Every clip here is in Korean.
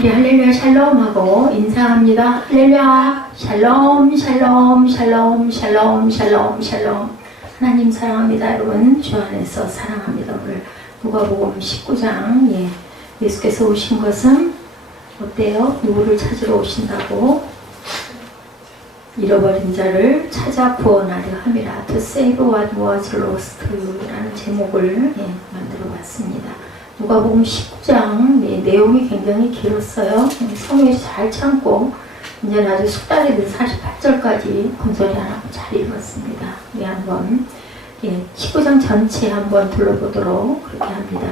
우리 할렐루야 샬롬하고 인사합니다. 할렐루야 샬롬 샬롬 샬롬 샬롬 샬롬 샬롬. 하나님 사랑합니다. 여러분 주 안에서 사랑합니다. 오늘 누가복음 19장 예수께서 오신 것은 어때요? 누구를 찾으러 오신다고? 잃어버린 자를 찾아 구원하려 함이라. To save what was lost 라는 제목을 만들어 봤습니다. 누가복음 19장 내용이 굉장히 길었어요. 성경에서 잘 참고 이제 아주 숙달이 된 48절까지 건소리 안 하고 잘 읽었습니다. 우리 한번 19장 전체 한번 둘러보도록 그렇게 합니다.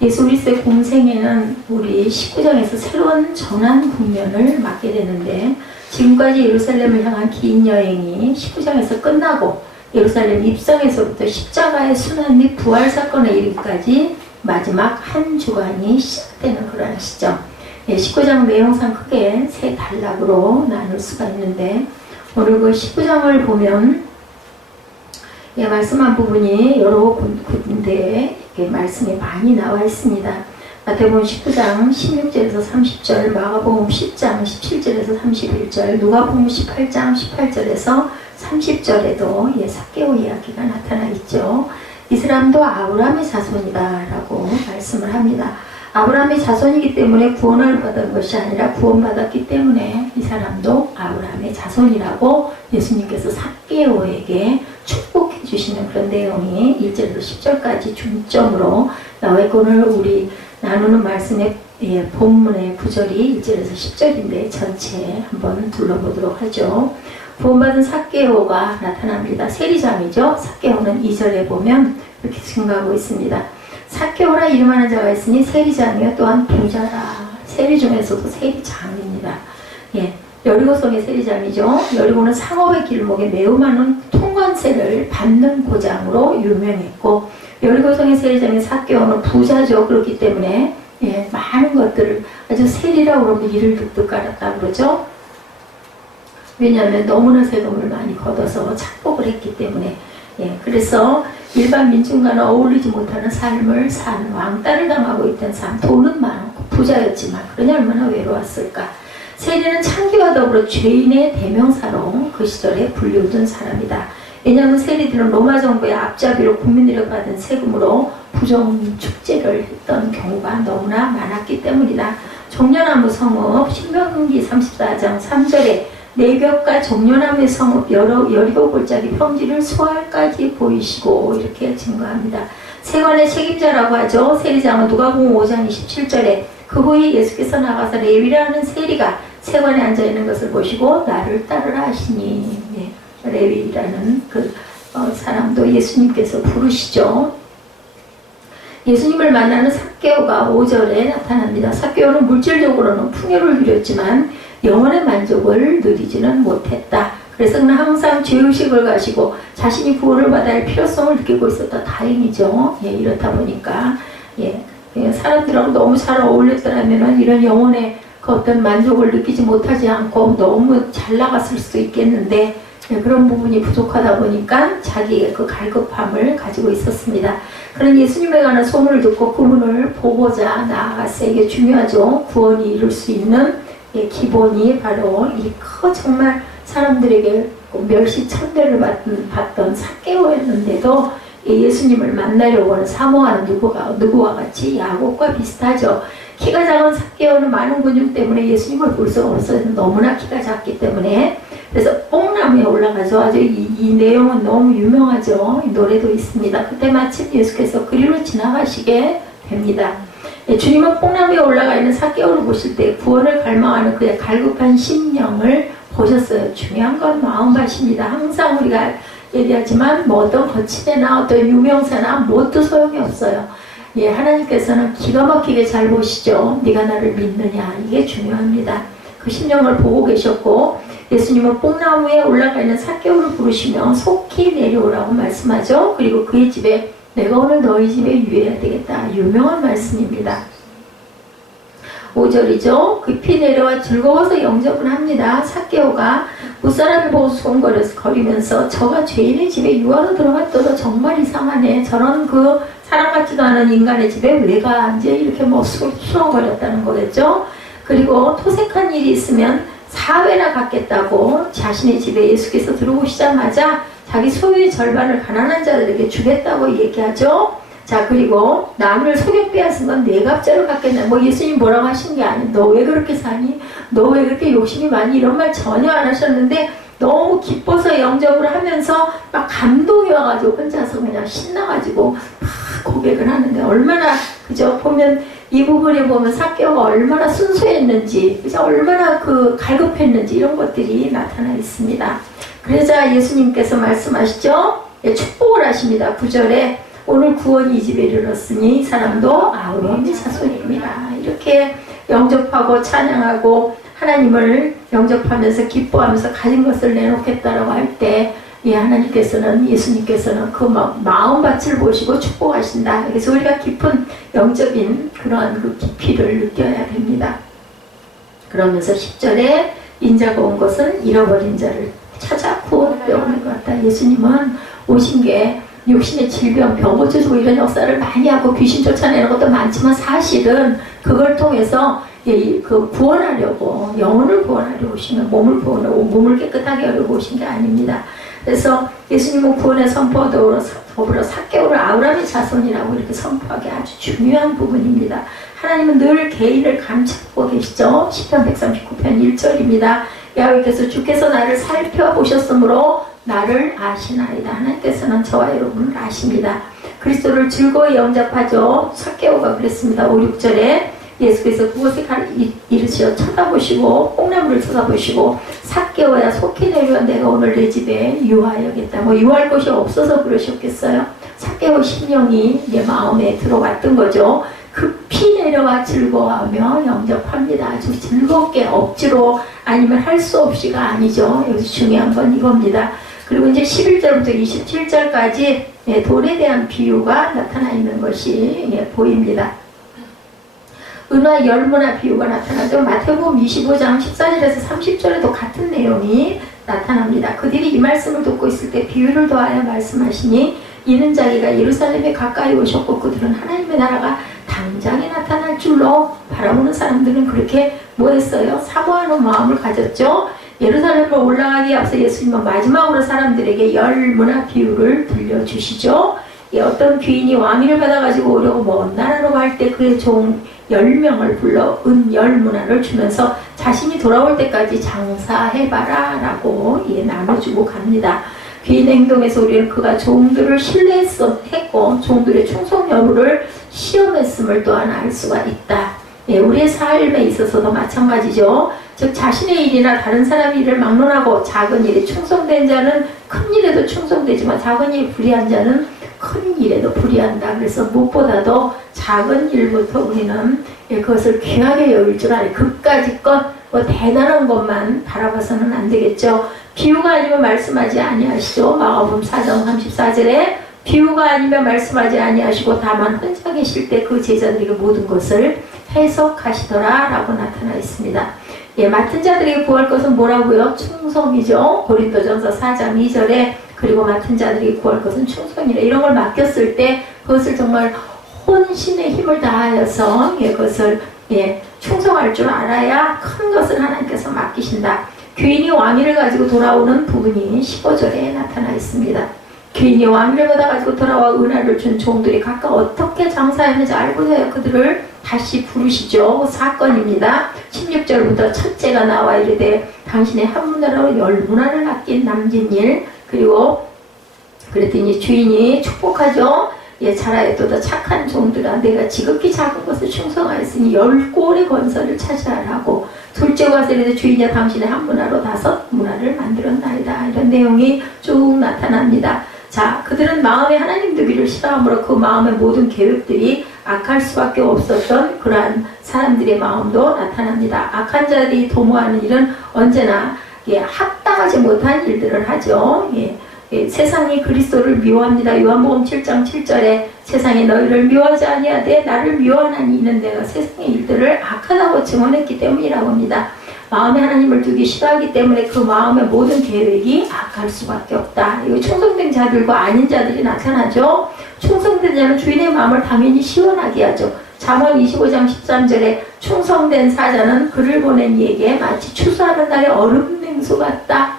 예수 그리스도의 공생에는 우리 19장에서 새로운 전환 국면을 맞게 되는데, 지금까지 예루살렘을 향한 긴 여행이 19장에서 끝나고 예루살렘 입성에서부터 십자가의 순환 및 부활 사건에 이르기까지 마지막 한 주간이 시작되는 그러한 시점. 19장 내용상 크게 세 단락으로 나눌 수가 있는데, 오늘 그 19장을 보면 말씀한 부분이 여러 군데에 말씀이 많이 나와 있습니다. 마태복음 19장 16절에서 30절, 마가복음 10장 17절에서 31절, 누가복음 18장 18절에서 30절에도 삭개오 이야기가 나타나 있죠. 이 사람도 아브라함의 자손이다 라고 말씀을 합니다. 아브라함의 자손이기 때문에 구원을 받은 것이 아니라 구원받았기 때문에 이 사람도 아브라함의 자손이라고 예수님께서 삭개오에게 축복해 주시는 그런 내용이 1절에서 10절까지 중점으로 나와 있고, 오늘 우리 나누는 말씀의 본문의 구절이 1절에서 10절인데 전체 한번 둘러보도록 하죠. 구원받은 삭개오가 나타납니다. 세리장이죠. 삭개오는 2절에 보면 이렇게 증가하고 있습니다. 삭개오라 이름하는 자가 있으니 세리장이요 또한 부자라. 세리 중에서도 세리장입니다. 여리고성의 세리장이죠. 여리고는 상업의 길목에 매우 많은 통관세를 받는 고장으로 유명했고, 여리고성의 세리장인 삭개오는 부자죠. 그렇기 때문에 많은 것들을 아주 세리라고 그러면 이를 득득 깔았다 그러죠. 왜냐하면 너무나 세금을 많이 걷어서 착복을 했기 때문에. 그래서 일반 민중과는 어울리지 못하는 삶을 산, 왕따를 당하고 있던 사람, 돈은 많고 부자였지만 그러니 얼마나 외로웠을까. 세리는 창기와 더불어 죄인의 대명사로 그 시절에 불리우던 사람이다. 왜냐하면 세리들은 로마 정부의 앞잡이로 국민들에게 받은 세금으로 부정 축제를 했던 경우가 너무나 많았기 때문이다. 종려나무 성읍, 신명기 34장 3절에 내벽과 종려나무의 성읍 여리고 골짜기 평지를 수알까지 보이시고 이렇게 증거합니다. 세관의 책임자라고 하죠. 세리장은 누가복음 5장 27절에 그 후에 예수께서 나가서 레위라는 세리가 세관에 앉아있는 것을 보시고 나를 따르라 하시니, 레위라는 그 사람도 예수님께서 부르시죠. 예수님을 만나는 삭개오가 5절에 나타납니다. 삭개오는 물질적으로는 풍요를 누렸지만 영혼의 만족을 누리지는 못했다. 그래서 그는 항상 죄의식을 가지고 자신이 구원을 받아야 할 필요성을 느끼고 있었다. 다행이죠. 이렇다 보니까 사람들하고 너무 잘 어울렸더라면 이런 영혼의 그 어떤 만족을 느끼지 못하지 않고 너무 잘 나갔을 수도 있겠는데, 그런 부분이 부족하다 보니까 자기의 그 갈급함을 가지고 있었습니다. 그런 예수님에 관한 소문을 듣고 그분을 보고자 나아갔어요. 이게 중요하죠. 구원이 이룰 수 있는 기본이 바로 이 정말 사람들에게 멸시천대를 받던 삭개오였는데도 예수님을 만나려고 하는 사모하는 누구와 같이 야곱과 비슷하죠. 키가 작은 삭개오는 많은 근육 때문에 예수님을 볼 수가 없어요. 너무나 키가 작기 때문에. 그래서 뽕나무에 올라가서 아주 이 내용은 너무 유명하죠. 이 노래도 있습니다. 그때 마침 예수께서 그리로 지나가시게 됩니다. 주님은 뽕나무에 올라가 있는 삭개오를 보실 때 구원을 갈망하는 그의 갈급한 심령을 보셨어요. 중요한 건 마음밭입니다. 항상 우리가 얘기하지만 어떤 거치대나 어떤 유명세나 뭣도 소용이 없어요. 하나님께서는 기가 막히게 잘 보시죠. 네가 나를 믿느냐, 이게 중요합니다. 그 심령을 보고 계셨고, 예수님은 뽕나무에 올라가 있는 삭개오를 부르시며 속히 내려오라고 말씀하죠. 그리고 그의 집에 내가 오늘 너희 집에 유해야 되겠다. 유명한 말씀입니다. 5절이죠. 급히 내려와 즐거워서 영접을 합니다. 삭개오가 무사람을 보고 수군거리면서 저가 죄인의 집에 유하로 들어갔더라. 정말 이상하네. 저런 그 사람 같지도 않은 인간의 집에 왜 가? 이제 이렇게 수군거렸다는 거겠죠. 그리고 토색한 일이 있으면 사회나 갖겠다고 자신의 집에 예수께서 들어오시자마자 자기 소유의 절반을 가난한 자들에게 주겠다고 얘기하죠. 자, 그리고 남을 속여 빼앗은 건 내 갑자로 갖겠나. 뭐 예수님 뭐라고 하신 게 아니에요. 너 왜 그렇게 사니? 너 왜 그렇게 욕심이 많이? 이런 말 전혀 안 하셨는데 너무 기뻐서 영접을 하면서 막 감동이 와가지고 혼자서 그냥 신나가지고 막 고백을 하는데 얼마나, 그죠? 보면 이 부분에 보면 삭개오가 얼마나 순수했는지, 그죠? 얼마나 갈급했는지 이런 것들이 나타나 있습니다. 그러자 예수님께서 말씀하시죠? 예, 축복을 하십니다. 9절에 오늘 구원이 이 집에 이르렀으니 이 사람도 아브라함의 자손입니다. 이렇게 영접하고 찬양하고 하나님을 영접하면서 기뻐하면서 가진 것을 내놓겠다라고 할 때, 예, 하나님께서는, 예수님께서는 그 마음밭을 보시고 축복하신다. 그래서 우리가 깊은 영적인 그러한 그 깊이를 느껴야 됩니다. 그러면서 10절에 인자가 온 것은 잃어버린 자를 찾아 구원하려 오는 것 같다. 예수님은 오신 게 육신의 질병, 병 고쳐주고 이런 역사를 많이 하고 귀신 쫓아내는 것도 많지만 사실은 그걸 통해서 구원하려고, 영혼을 구원하려고 오시는, 몸을 깨끗하게 하려고 오신 게 아닙니다. 그래서 예수님은 구원의 선포와 더불어 삭개오를 아브라함의 자손이라고 이렇게 선포하기 아주 중요한 부분입니다. 하나님은 늘 개인을 감찰하고 계시죠. 시편 139편 1절입니다. 야훼께서 주께서 나를 살펴보셨으므로 나를 아시나이다. 하나님께서는 저와 여러분을 아십니다. 그리스도를 즐거이 영접하죠. 삭개오가 그랬습니다. 5, 6절에 예수께서 그곳에 이르시어 쳐다보시고 뽕나무를 쳐다보시고 삭개오야 속히 내려 내가 오늘 내 집에 유하여겠다. 뭐 유할 곳이 없어서 그러셨겠어요. 삭개오 심령이 내 마음에 들어왔던 거죠. 급히 내려와 즐거워하며 영접합니다. 아주 즐겁게, 억지로 아니면 할 수 없이가 아니죠. 여기서 중요한 건 이겁니다. 그리고 이제 11절부터 27절까지 돌에 대한 비유가 나타나 있는 것이 보입니다. 은화 열무나 비유가 나타나죠. 마태복음 25장 14절에서 30절에도 같은 내용이 나타납니다. 그들이 이 말씀을 듣고 있을 때 비유를 더하여 말씀하시니 이는 자기가 예루살렘에 가까이 오셨고 그들은 하나님의 나라가 당장에 나타날 줄로 바라보는 사람들은 그렇게 뭐 했어요? 사모하는 마음을 가졌죠. 예루살렘으로 올라가기에 앞서 예수님은 마지막으로 사람들에게 열무나 비유를 들려주시죠. 어떤 귀인이 왕위를 받아가지고 오려고 먼 나라로 갈 때 그의 종 10명을 불러 은 10문화를 주면서 자신이 돌아올 때까지 장사해봐라 라고 나눠주고 갑니다. 귀인의 행동에서 우리는 그가 종들을 신뢰했고 종들의 충성 여부를 시험했음을 또한 알 수가 있다. 우리의 삶에 있어서도 마찬가지죠. 즉 자신의 일이나 다른 사람의 일을 막론하고 작은 일에 충성된 자는 큰 일에도 충성되지만 작은 일이 불의한 자는 큰 일에도 불의한다. 그래서 무엇보다도 작은 일부터 우리는 그것을 귀하게 여길 줄 알아요. 그까짓 것, 대단한 것만 바라봐서는 안 되겠죠. 비유가 아니면 말씀하지 아니하시죠. 마가복음 4장 34절에 비유가 아니면 말씀하지 아니하시고 다만 혼자 계실 때 그 제자들에게 모든 것을 해석하시더라 라고 나타나 있습니다. 맡은 자들에게 구할 것은 뭐라고요? 충성이죠. 고린도전서 4장 2절에 그리고 맡은 자들에게 구할 것은 충성이라. 이런 걸 맡겼을 때 그것을 정말 혼신의 힘을 다하여서 그것을 충성할 줄 알아야 큰 것을 하나님께서 맡기신다. 귀인이 왕위를 가지고 돌아오는 부분이 15절에 나타나 있습니다. 귀인이 왕위를 받아가지고 돌아와 은혜를 준 종들이 각각 어떻게 장사했는지 알고서야 그들을 다시 부르시죠. 사건입니다. 16절부터 첫째가 나와 이르되 당신의 한 문화로 10문화를 아낀 남긴 일. 그리고 그랬더니 주인이 축복하죠. 잘하였도다 착한 종들아 내가 지극히 작은 것을 충성하였으니 10꼴의 건설을 차지하라고. 둘째 와서 이르되 주인이야 당신의 한 문화로 5문화를 만들었나이다. 이런 내용이 쭉 나타납니다. 자, 그들은 마음에 하나님 두기를 싫어하므로 그 마음의 모든 계획들이 악할 수밖에 없었던 그러한 사람들의 마음도 나타납니다. 악한 자들이 도모하는 일은 언제나 합당하지 못한 일들을 하죠. 세상이 그리스도를 미워합니다. 요한복음 7장 7절에 세상이 너희를 미워하지 아니하되 나를 미워하나니 이는 내가 세상의 일들을 악하다고 증언했기 때문이라고 합니다. 마음에 하나님을 두기 싫어하기 때문에 그 마음의 모든 계획이 악할 수밖에 없다. 이거 충성된 자들과 아닌 자들이 나타나죠. 충성된 자는 주인의 마음을 당연히 시원하게 하죠. 잠언 25장 13절에 충성된 사자는 그를 보낸 이에게 마치 추수하는 날의 얼음 냉수 같다.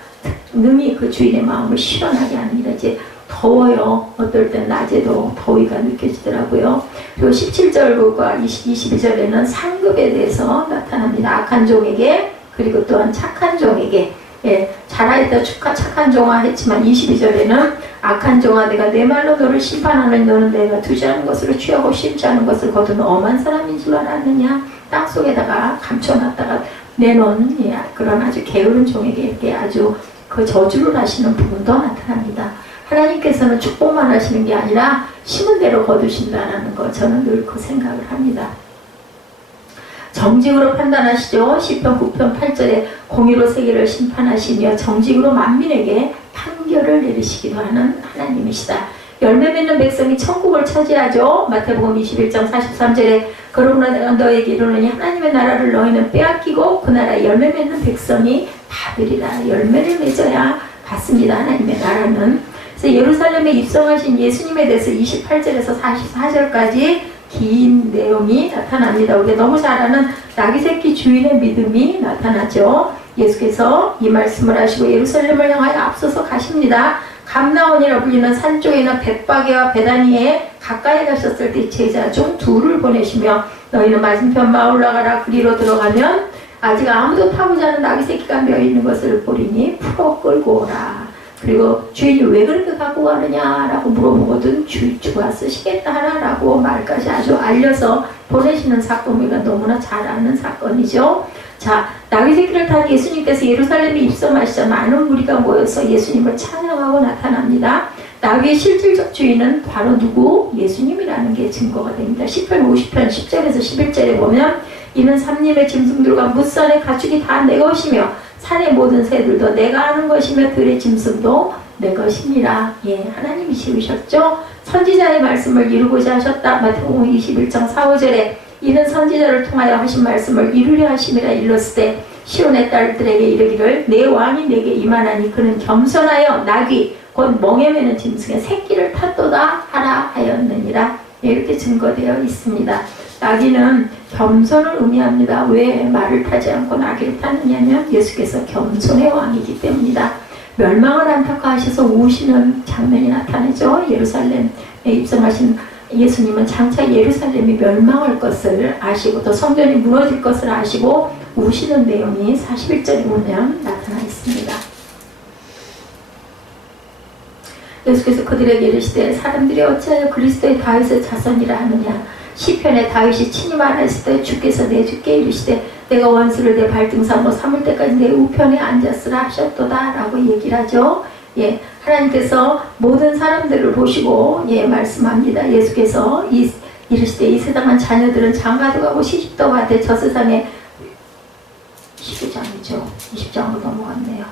능히 그 주인의 마음을 시원하게 하느니라. 이제 더워요. 어떨 땐 낮에도 더위가 느껴지더라고요. 그리고 17절과 22절에는 상급에 대해서 나타납니다. 악한 종에게 그리고 또한 착한 종에게. 예, 잘하였다 착한 종아 했지만 22절에는 악한 종아 내가 내 말로 너를 심판하는 너는 내가 두지 않은 것으로 취하고 심지 않은 것을 거둔 엄한 사람인 줄 알았느냐. 땅속에다가 감춰놨다가 내놓은 그런 아주 게으른 종에게 이렇게 아주 그 저주를 하시는 부분도 나타납니다. 하나님께서는 축복만 하시는 게 아니라 심은 대로 거두신다는 거 저는 늘 그 생각을 합니다. 정직으로 판단하시죠. 시편 9편 8절에 공의로 세계를 심판하시며 정직으로 만민에게 판결을 내리시기도 하는 하나님이시다. 열매 맺는 백성이 천국을 차지하죠. 마태복음 21장 43절에 그러므로 내가 너에게 이르노니 하나님의 나라를 너희는 빼앗기고 그 나라에 열매 맺는 백성이 받으리라. 열매를 맺어야 받습니다. 하나님의 나라는. 그래서 예루살렘에 입성하신 예수님에 대해서 28절에서 44절까지 긴 내용이 나타납니다. 우리가 너무 잘 아는 나귀새끼 주인의 믿음이 나타나죠. 예수께서 이 말씀을 하시고 예루살렘을 향하여 앞서서 가십니다. 감나온이라 불리는 산 쪽에는 벳바게와 베다니에 가까이 가셨을 때 제자 중 둘을 보내시며 너희는 맞은편 마을 올라가라. 그리로 들어가면 아직 아무도 타보지 않은 나귀새끼가 메어 있는 것을 보리니 풀어 끌고 오라. 그리고 주인이 왜 그렇게 갖고 가느냐라고 물어보거든 주가 쓰시겠다 하라라고 말까지 아주 알려서 보내시는 사건 우리가 너무나 잘 아는 사건이죠. 자, 나귀새끼를 탄 예수님께서 예루살렘에 입성하시자 많은 무리가 모여서 예수님을 찬양하고 나타납니다. 나귀의 실질적 주인은 바로 누구? 예수님이라는 게 증거가 됩니다. 시편 50편 10절에서 11절에 보면 이는 삼림의 짐승들과 무산의 가축이 다 내 것이며 산의 모든 새들도 내가 아는 것이며 들의 짐승도 내 것이니라. 예, 하나님이 지으셨죠. 선지자의 말씀을 이루고자 하셨다. 마태복음 21장 4, 5절에 이는 선지자를 통하여 하신 말씀을 이루려 하심이라 일렀을 때 시온의 딸들에게 이르기를 내 왕이 내게 임하나니 그는 겸손하여 나귀 곧 멍에 매는 짐승의 새끼를 탔도다 하라 하였느니라. 예, 이렇게 증거되어 있습니다. 나귀는 겸손을 의미합니다. 왜 말을 타지 않고 나귀를 탔느냐면 예수께서 겸손의 왕이기 때문이다. 멸망을 안타까워하셔서 우시는 장면이 나타나죠. 예루살렘에 입성하신 예수님은 장차 예루살렘이 멸망할 것을 아시고 또 성전이 무너질 것을 아시고 우시는 내용이 41절에 보면 나타나 있습니다. 예수께서 그들에게 이르시되 사람들이 어찌하여 그리스도의 다윗의 자손이라 하느냐. 시편에 다윗이 친히 말했을 때 주께서 내 주께 이르시되 내가 원수를 내 발등 삼고 삼을 때까지 내 우편에 앉았으라 하셨도다 라고 얘기를 하죠. 예, 하나님께서 모든 사람들을 보시고 말씀합니다. 예수께서 이르시되 이 세상한 자녀들은 장가도 가고 시집도 가되 저 세상에 19장이죠. 20장으로 넘어갔네요.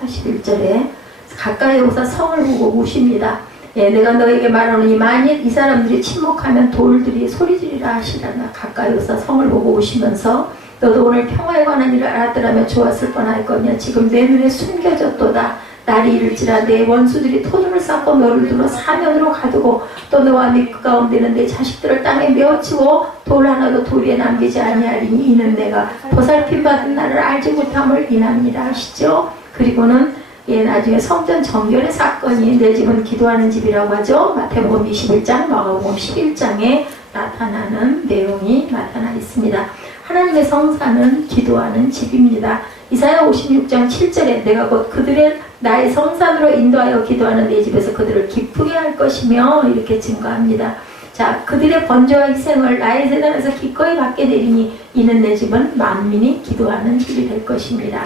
41절에 가까이 오사 성을 보고 우십니다. 예, 내가 너에게 말하노니 만일 이 사람들이 침묵하면 돌들이 소리지르라 하시라나. 가까이 오사 성을 보고 오시면서 너도 오늘 평화에 관한 일을 알았더라면 좋았을 뻔할 거냐. 지금 내 눈에 숨겨졌도다. 날이 이를지라 내 원수들이 토종을 쌓고 너를 들어 사면으로 가두고 또 너와 네 그 가운데는 내 자식들을 땅에 메어치고 돌 하나도 돌 위에 남기지 아니하리니 이는 내가 보살핌 받은 나를 알지 못함을 인합니다 하시죠. 그리고는 나중에 성전 정결의 사건이 내 집은 기도하는 집이라고 하죠. 마태복음 21장, 마가복음 11장에 나타나는 내용이 나타나 있습니다. 하나님의 성사는 기도하는 집입니다. 이사야 56장 7절에 내가 곧 그들의 나의 성산으로 인도하여 기도하는 내 집에서 그들을 기쁘게 할 것이며 이렇게 증거합니다. 자, 그들의 번제와 희생을 나의 재단에서 기꺼이 받게 되리니 이는 내 집은 만민이 기도하는 집이 될 것입니다.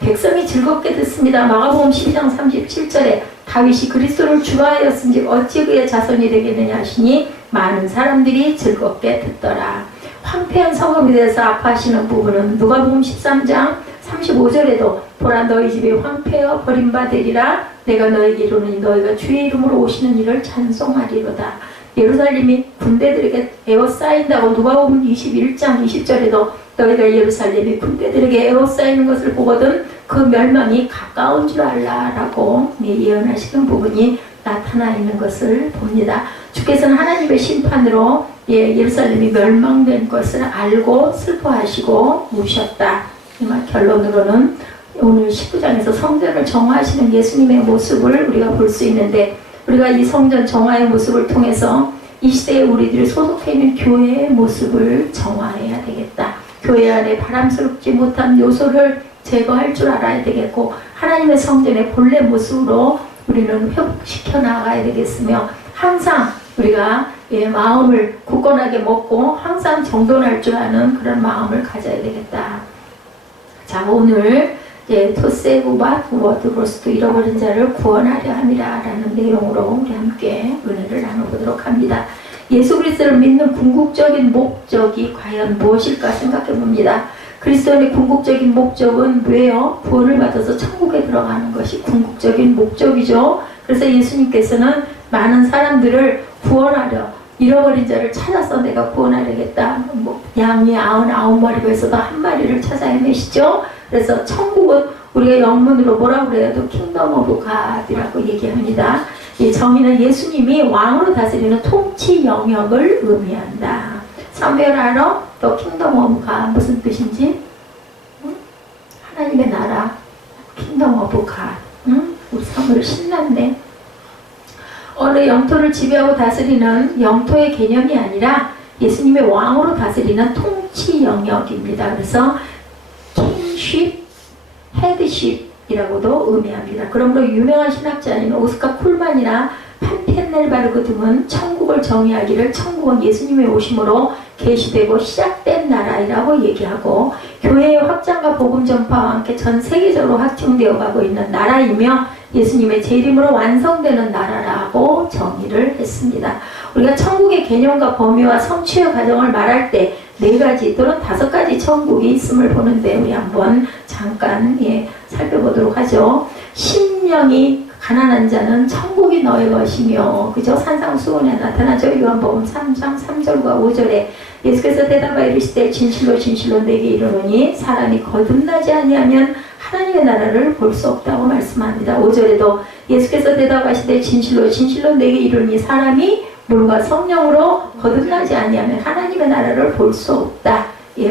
백성이 즐겁게 듣습니다. 마가복음 12장 37절에 다윗이 그리스도를 주하였은지 어찌 그의 자손이 되겠느냐 하시니 많은 사람들이 즐겁게 듣더라. 황폐한 성읍에 대해서 아파하시는 부분은 누가복음 13장 35절에도 보라 너희 집이 황폐하여 버림받으리라. 내가 너에게 이르노니 너희가 주의 이름으로 오시는 이를 찬송하리로다. 예루살렘이 군대들에게 에워싸인다고 누가복음 21장 20절에도 너희가 예루살렘이 군대들에게 에워싸이는 것을 보거든 그 멸망이 가까운 줄 알라라고 예언하시는 부분이 나타나 있는 것을 봅니다. 주께서는 하나님의 심판으로 예루살렘이 멸망된 것을 알고 슬퍼하시고 우셨다. 이 말 결론으로는 오늘 19장에서 성전을 정화하시는 예수님의 모습을 우리가 볼 수 있는데, 우리가 이 성전 정화의 모습을 통해서 이 시대에 우리들이 소속해 있는 교회의 모습을 정화해야 되겠다. 교회 안에 바람스럽지 못한 요소를 제거할 줄 알아야 되겠고, 하나님의 성전의 본래 모습으로 우리는 회복시켜 나가야 되겠으며, 항상 우리가 마음을 굳건하게 먹고 항상 정돈할 줄 아는 그런 마음을 가져야 되겠다. 자, 오늘 토세구바 워드로스도 잃어버린 자를 구원하려 함이라 라는 내용으로 우리 함께 은혜를 나눠보도록 합니다. 예수 그리스도를 믿는 궁극적인 목적이 과연 무엇일까 생각해 봅니다. 그리스도의 궁극적인 목적은 왜요? 구원을 받아서 천국에 들어가는 것이 궁극적인 목적이죠. 그래서 예수님께서는 많은 사람들을 구원하려, 잃어버린 자를 찾아서 내가 구원하려겠다. 양이 99마리가 있어도 한 마리를 찾아 헤매시죠. 그래서 천국은 우리가 영문으로 뭐라고 그래도 킹덤 오브 갓이라고 얘기합니다. 이 정의는 예수님이 왕으로 다스리는 통치 영역을 의미한다. 사무엘 알아? 또 킹덤 오브 갓 무슨 뜻인지? 응? 하나님의 나라, 킹덤 오브 갓. 응? 우리 사무엘 신났네. 어느 영토를 지배하고 다스리는 영토의 개념이 아니라 예수님의 왕으로 다스리는 통치 영역입니다. 그래서 킹십, 헤드십이라고도 의미합니다. 그러므로 유명한 신학자인 오스카 쿨만이나 판펜넬바르그 등은 천국을 정의하기를 천국은 예수님의 오심으로 계시되고 시작된 나라이라고 얘기하고, 교회의 확장과 복음 전파와 함께 전 세계적으로 확증되어 가고 있는 나라이며 예수님의 재림으로 완성되는 나라라고 정의를 했습니다. 우리가 천국의 개념과 범위와 성취의 과정을 말할 때 4가지 또는 5가지 천국이 있음을 보는데, 우리 한번 잠깐 살펴보도록 하죠. 심령이 가난한 자는 천국이 너의 것이며, 그죠? 산상수훈에 나타나죠. 요한복음 3장 3절과 5절에 예수께서 대답하여 이르시되 진실로 진실로 내게 이르노니 사람이 거듭나지 아니하면 하나님의 나라를 볼 수 없다고 말씀합니다. 5절에도 예수께서 대답하시되 진실로 진실로 내게 이르노니 사람이 물과 성령으로 거듭나지 아니하면 하나님의 나라를 볼 수 없다.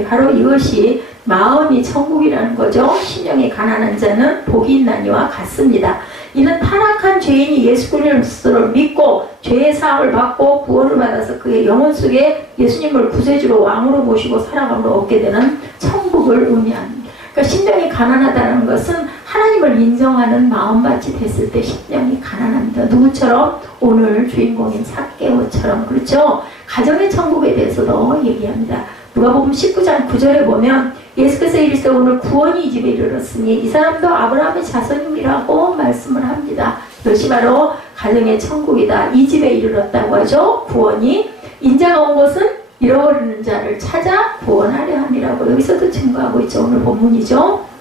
바로 이것이 마음이 천국이라는 거죠. 심령이 가난한 자는 복이 있나니와 같습니다. 이는 타락한 죄인이 예수 그리스도를 믿고 죄의 사함을 받고 구원을 받아서 그의 영혼 속에 예수님을 구세주로 왕으로 모시고 살아감으로 얻게 되는 천국을 의미합니다. 그러니까 심령이 가난하다는 것은 하나님을 인정하는 마음밭이 됐을 때 심령이 가난합니다. 누구처럼? 오늘 주인공인 삭개오처럼. 그렇죠? 가정의 천국에 대해서도 얘기합니다. 누가복음 19장 9절에 보면 예수께서 이르시되 오늘 구원이 이 집에 이르렀으니 이 사람도 아브라함의 자손임이라고 말씀을 합니다. 이것이 바로 가정의 천국이다. 이 집에 이르렀다고 하죠. 구원이. 인자가 온 것은 잃어버리는 자를 찾아 구원하려 함이라고 여기서도 증거하고 있죠. 오늘 본문이죠.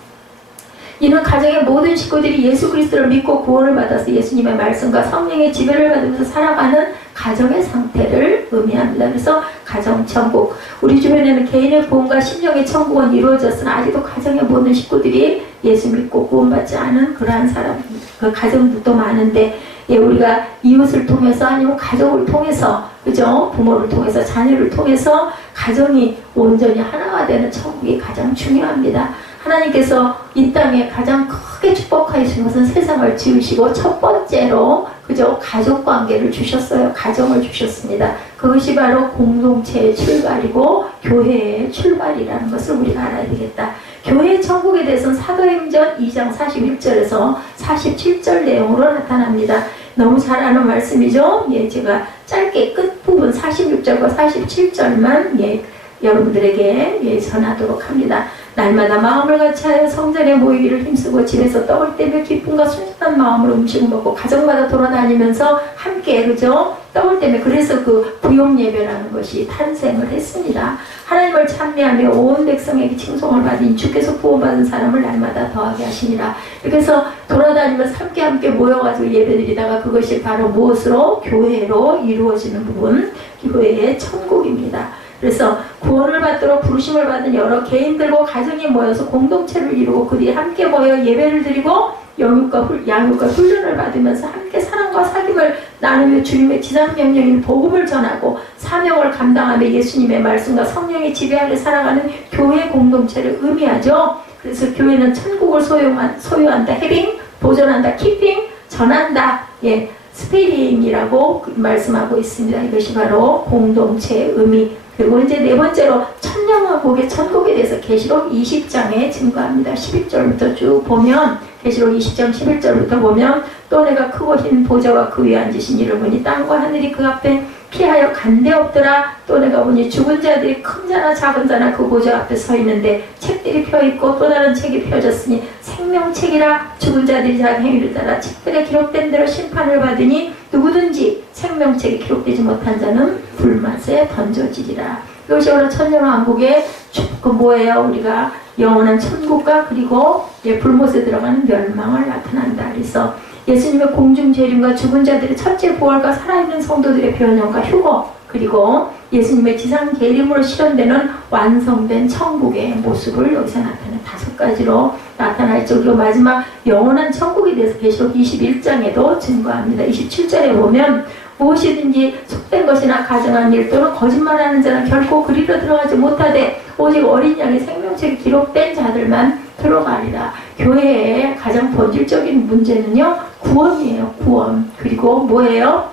이는 가정의 모든 식구들이 예수 그리스도를 믿고 구원을 받아서 예수님의 말씀과 성령의 지배를 받으면서 살아가는 가정의 상태를 의미합니다. 그래서 가정천국. 우리 주변에는 개인의 구원과 심령의 천국은 이루어졌으나 아직도 가정의 모든 식구들이 예수 믿고 구원받지 않은 그러한 사람, 그 가정들도 많은데, 우리가 이웃을 통해서 아니면 가족을 통해서, 그죠? 부모를 통해서, 자녀를 통해서 가정이 온전히 하나가 되는 천국이 가장 중요합니다. 하나님께서 이 땅에 가장 크게 축복하신 것은 세상을 지으시고 첫 번째로, 그죠? 가족 관계를 주셨어요. 가정을 주셨습니다. 그것이 바로 공동체의 출발이고 교회의 출발이라는 것을 우리가 알아야 되겠다. 교회의 천국에 대해서는 사도행전 2장 41절에서 47절 내용으로 나타납니다. 너무 잘 아는 말씀이죠? 제가 짧게 끝부분 46절과 47절만 여러분들에게 전하도록 합니다. 날마다 마음을 같이하여 성전에 모이기를 힘쓰고 집에서 떡을 떼며 기쁨과 순수한 마음으로 음식을 먹고 가정마다 돌아다니면서 함께, 그죠? 떡을 떼며, 그래서 그 부용 예배라는 것이 탄생을 했습니다. 하나님을 찬미하며 온 백성에게 칭송을 받은 주께서 구원받은 사람을 날마다 더하게 하시니라. 이렇게 해서 돌아다니면서 함께 모여가지고 예배드리다가 그것이 바로 무엇으로? 교회로 이루어지는 부분, 교회의 천국입니다. 그래서 구원을 받도록 부르심을 받은 여러 개인들과 가정이 모여서 공동체를 이루고 그들이 함께 모여 예배를 드리고 양육과 훈련을 받으면서 함께 사랑과 사귐을 나누며 주님의 지상명령인 복음을 전하고 사명을 감당하며 예수님의 말씀과 성령의 지배 아래 살아가는 교회 공동체를 의미하죠. 그래서 교회는 천국을 소유한다, 해빙, 보존한다, 키핑, 전한다, 스페링이라고 말씀하고 있습니다. 이것이 바로 공동체의 의미. 그리고 이제 네 번째로 천년왕국의 천국에 대해서 계시록 20장에 증거합니다. 11절부터 쭉 보면 계시록 20장 11절부터 보면 또 내가 크고 흰 보좌와 그 위에 앉으신 이를 보니 땅과 하늘이 그 앞에 피하여 간데없더라. 또 내가 보니 죽은 자들이 큰 자나 작은 자나 그 보좌 앞에 서 있는데 책들이 펴있고 또 다른 책이 펴졌으니 생명책이라. 죽은 자들이 자기 행위를 따라 책들에 기록된 대로 심판을 받으니 누구든지 생명책에 기록되지 못한 자는 불맛에 던져지리라. 이것이 바로 천년왕국의 뭐예요? 우리가 영원한 천국과 그리고 불못에 들어가는 멸망을 나타난다. 그래서 예수님의 공중 재림과 죽은 자들의 첫째 부활과 살아있는 성도들의 변형과 휴거, 그리고 예수님의 지상 재림으로 실현되는 완성된 천국의 모습을 여기서 나타내는 5가지로 나타나 있죠. 그리고 마지막 영원한 천국에 대해서 계시록 21장에도 증거합니다. 27절에 보면 무엇이든지 속된 것이나 가정한 일 또는 거짓말하는 자는 결코 그리로 들어가지 못하되 오직 어린 양의 생명책에 기록된 자들만 들어가리라. 교회의 가장 본질적인 문제는요, 구원이에요. 구원. 그리고 뭐예요?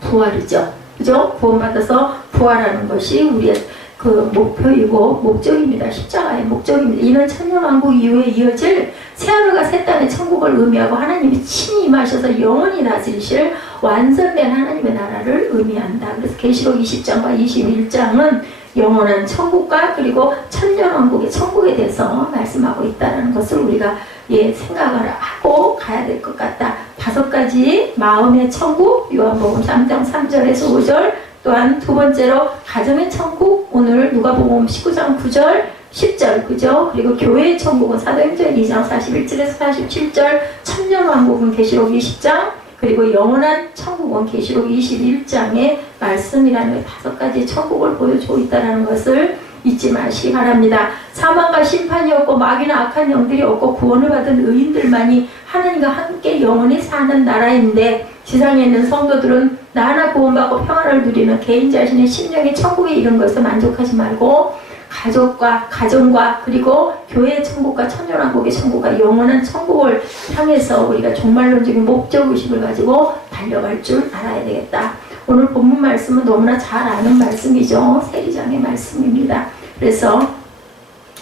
부활이죠. 그죠? 구원받아서 부활하는 것이 우리의 그 목표이고 목적입니다. 십자가의 목적입니다. 이는 천년왕국 이후에 이어질 새하늘과 새 땅의 천국을 의미하고 하나님이 친히 임하셔서 영원히 다스리실 완성된 하나님의 나라를 의미한다. 그래서 계시록 20장과 21장은 영원한 천국과 그리고 천년왕국의 천국에 대해서 말씀하고 있다는 것을 우리가 생각을 하고 가야 될 것 같다. 5가지 마음의 천국, 요한복음 3장 3절에서 5절, 또한 두 번째로 가정의 천국, 오늘 누가복음 19장 9절 10절, 그죠? 그리고 교회의 천국은 사도행전 2장 41절에서 47절, 천년왕국은 계시록 20장, 그리고 영원한 천국은 계시록 21장의 말씀이라는 5가지 천국을 보여주고 있다는 것을 잊지 마시기 바랍니다. 사망과 심판이 없고 마귀나 악한 영들이 없고 구원을 받은 의인들만이 하나님과 함께 영원히 사는 나라인데, 지상에 있는 성도들은 나나 구원받고 평안을 누리는 개인 자신의 심령의 천국에 이른 것에 만족하지 말고 가족과 가정과 그리고 교회의 천국과 천년왕국의 천국과 영원한 천국을 향해서 우리가 종말론적인 목적의식을 가지고 달려갈 줄 알아야 되겠다. 오늘 본문 말씀은 너무나 잘 아는 말씀이죠. 세리장의 말씀입니다. 그래서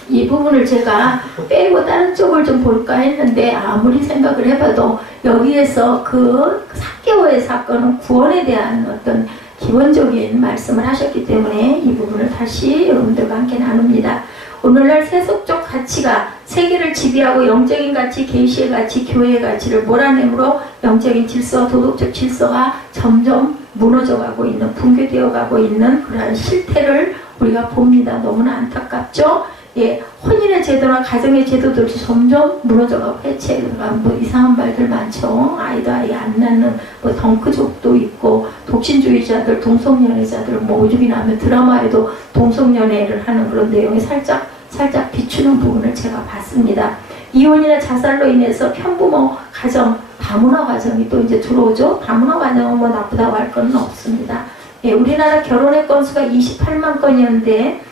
이 부분을 제가 빼고 다른 쪽을 좀 볼까 했는데 아무리 생각을 해봐도 여기에서 그 삭개오의 사건은 구원에 대한 어떤 기본적인 말씀을 하셨기 때문에 이 부분을 다시 여러분들과 함께 나눕니다. 오늘날 세속적 가치가 세계를 지배하고 영적인 가치, 계시의 가치, 교회의 가치를 몰아내므로 영적인 질서와 도덕적 질서가 점점 무너져가고 있는, 붕괴되어 가고 있는 그러한 실태를 우리가 봅니다. 너무나 안타깝죠? 혼인의 제도나 가정의 제도들이 점점 무너져가고 해체가 이상한 말들 많죠. 아이도 아예 안 낳는 덩크족도 있고, 독신주의자들, 동성연애자들 오죽이 나면 드라마에도 동성연애를 하는 그런 내용이 살짝 비추는 부분을 제가 봤습니다. 이혼이나 자살로 인해서 편부모 가정, 다문화 가정이 또 이제 들어오죠. 다문화 가정은 나쁘다고 할 건 없습니다. 우리나라 결혼의 건수가 28만 건이었는데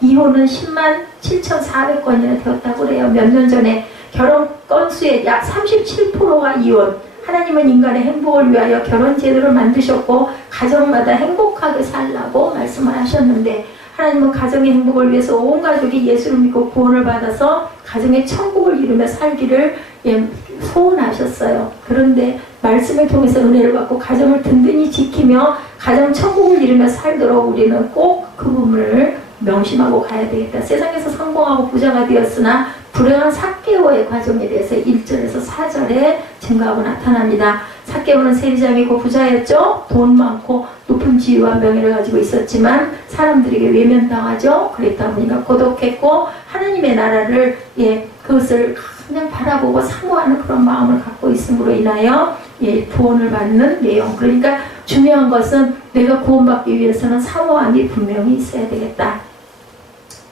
이혼은 10만 7,400건이나 되었다고 그래요. 몇 년 전에 결혼 건수의 약 37%가 이혼. 하나님은 인간의 행복을 위하여 결혼 제도를 만드셨고 가정마다 행복하게 살라고 말씀을 하셨는데, 하나님은 가정의 행복을 위해서 온 가족이 예수를 믿고 구원을 받아서 가정의 천국을 이루며 살기를 소원하셨어요. 그런데 말씀을 통해서 은혜를 받고 가정을 든든히 지키며 가정 천국을 이루며 살도록 우리는 꼭 그 부분을 명심하고 가야 되겠다. 세상에서 성공하고 부자가 되었으나 불행한 삭개오의 과정에 대해서 1절에서 4절에 증거하고 나타납니다. 삭개오는 세리장이고 부자였죠. 돈 많고 높은 지위와 명예를 가지고 있었지만 사람들에게 외면당하죠. 그랬다 보니까 고독했고 하나님의 나라를 그것을 그냥 바라보고 사모하는 그런 마음을 갖고 있음으로 인하여 구원을 받는 내용. 그러니까 중요한 것은 내가 구원받기 위해서는 사모함이 분명히 있어야 되겠다.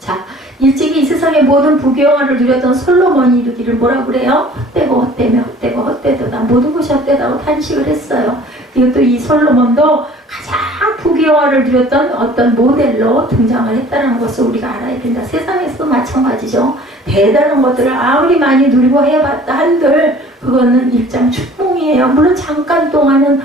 자, 일찍이 이 세상의 모든 부귀영화를 누렸던 솔로몬이 이르기를 뭐라 그래요? 헛되고 헛되며 헛되고 헛되도다. 모든 것이 헛되다고 탄식을 했어요. 이것도 이 솔로몬도 가장 부귀영화를 누렸던 어떤 모델로 등장을 했다는 것을 우리가 알아야 된다. 세상에서도 마찬가지죠. 대단한 것들을 아무리 많이 누리고 해봤다 한들 그거는 일장 축복이에요. 물론 잠깐 동안은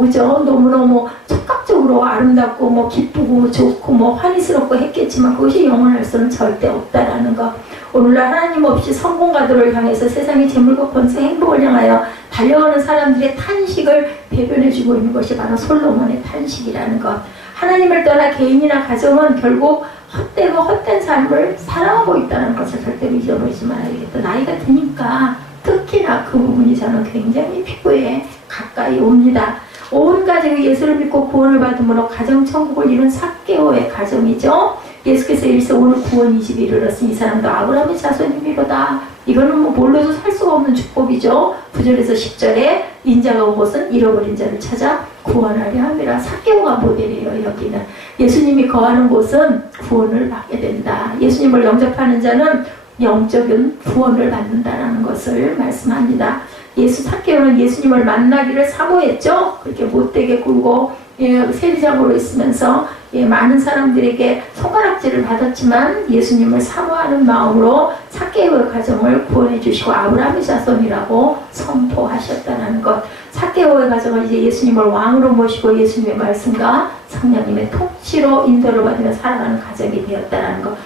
그죠? 너무너무 촉각적으로 아름답고 기쁘고 좋고 환희스럽고 했겠지만 그것이 영원할 수는 절대 없다라는 것. 오늘날 하나님 없이 성공가들을 향해서 세상의 재물과 권세 행복을 향하여 달려가는 사람들의 탄식을 대변해주고 있는 것이 바로 솔로몬의 탄식이라는 것. 하나님을 떠나 개인이나 가정은 결국 헛되고 헛된 삶을 살아가고 있다는 것을 절대로 잊어버리지 말아야겠다. 나이가 드니까 특히나 그 부분이 저는 굉장히 피부에 가까이 옵니다. 온 가족이 예수를 믿고 구원을 받음으로 가정천국을 이룬 삭개오의 가정이죠. 예수께서 일세 오늘 구원 20일 이르렀으니 이 사람도 아브라함의 자손이미로다. 이거는 뭘로도 살 수가 없는 축복이죠. 9절에서 10절에 인자가 온 곳은 잃어버린 자를 찾아 구원하려 함이라. 삭개오가 모델이에요. 여기는 예수님이 거하는 곳은 구원을 받게 된다. 예수님을 영접하는 자는 영적인 구원을 받는다라는 것을 말씀합니다. 삭개오는 예수님을 만나기를 사모했죠. 그렇게 못되게 굴고 세리장으로 있으면서 많은 사람들에게 손가락질을 받았지만 예수님을 사모하는 마음으로 삭개오의 가정을 구원해 주시고 아브라함의 자손이라고 선포하셨다는 것. 삭개오의 가정은 이제 예수님을 왕으로 모시고 예수님의 말씀과 성령님의 통치로 인도를 받으며 살아가는 가정이 되었다는 것.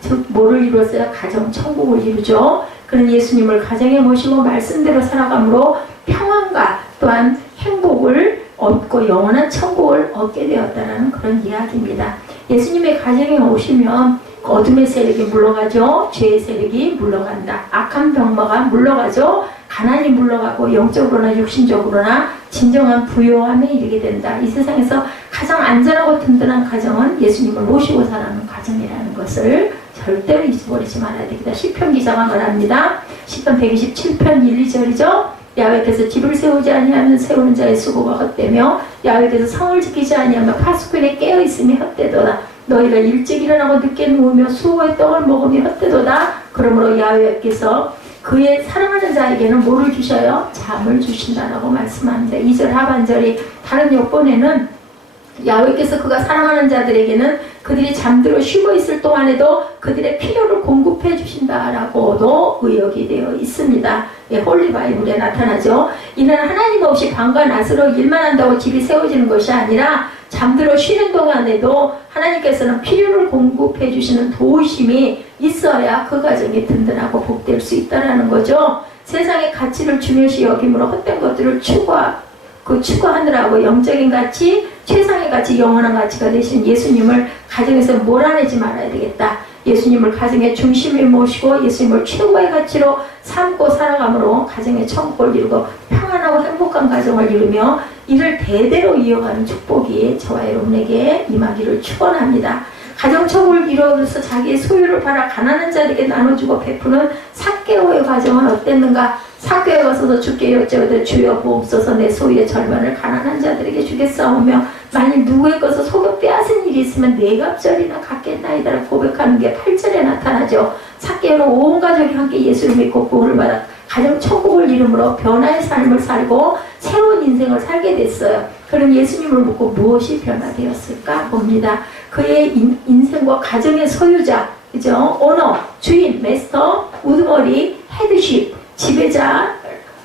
즉 뭐를 이루었어요? 가정 천국을 이루죠. 그런 예수님을 가정에 모시고 말씀대로 살아감으로 평안과 또한 행복을 얻고 영원한 천국을 얻게 되었다는 그런 이야기입니다. 예수님의 가정에 오시면 어둠의 세력이 물러가죠. 죄의 세력이 물러간다. 악한 병마가 물러가죠. 가난이 물러가고 영적으로나 육신적으로나 진정한 부요함에 이르게 된다. 이 세상에서 가장 안전하고 든든한 가정은 예수님을 모시고 살아가는 가정이라는 것을 절대로 잊어버리지 말아야 되겠다. 시편 기자가 말합니다. 시편 127편 1, 2절이죠. 야훼께서 집을 세우지 아니하면 세우는 자의 수고가 헛되며 야훼께서 성을 지키지 아니하면 파수꾼에 깨어있음이 헛되도다. 너희가 일찍 일어나고 늦게 누우며 수고의 떡을 먹으며 헛되도다. 그러므로 야훼께서 그의 사랑하는 자에게는 뭐를 주셔요? 잠을 주신다라고 말씀합니다. 2절 하반절이 다른 역본에는 야훼께서 그가 사랑하는 자들에게는 그들이 잠들어 쉬고 있을 동안에도 그들의 필요를 공급해 주신다라고도 의역이 되어 있습니다. 홀리 바이블에 나타나죠. 이는 하나님 없이 밤과 낮으로 일만 한다고 집이 세워지는 것이 아니라 잠들어 쉬는 동안에도 하나님께서는 필요를 공급해 주시는 도우심이 있어야 그 가정이 든든하고 복될 수 있다는 거죠. 세상의 가치를 중요시 여김으로 헛된 것들을 추구하느라고 영적인 가치, 최상의 가치, 영원한 가치가 되신 예수님을 가정에서 몰아내지 말아야 되겠다. 예수님을 가정의 중심에 모시고 예수님을 최고의 가치로 삼고 살아감으로 가정의 천국을 이루고 평안하고 행복한 가정을 이루며 이를 대대로 이어가는 축복이 저와 여러분에게 임하기를 축원합니다. 가정 천국을 이루어서 자기의 소유를 팔아 가난한 자에게 나눠주고 베푸는 삭개오의 가정은 어땠는가? 삭개오에 가서도 주께 여쭤오되 주여 보옵소서 내 소유의 절반을 가난한 자들에게 주겠사오며 만일 누구의 것을 속여 빼앗은 일이 있으면 네 갑절이나 갚겠나이다라고 고백하는 게 8절에 나타나죠. 삭개오는 온 가족이 함께 예수를 믿고 구원을 받아 가정 천국을 이름으로 변화의 삶을 살고 새로운 인생을 살게 됐어요. 그럼 예수님을 믿고 무엇이 변화되었을까 봅니다. 그의 인생과 가정의 소유자, 그죠? 오너, 주인, 메스터, 우두머리, 헤드십, 지배자,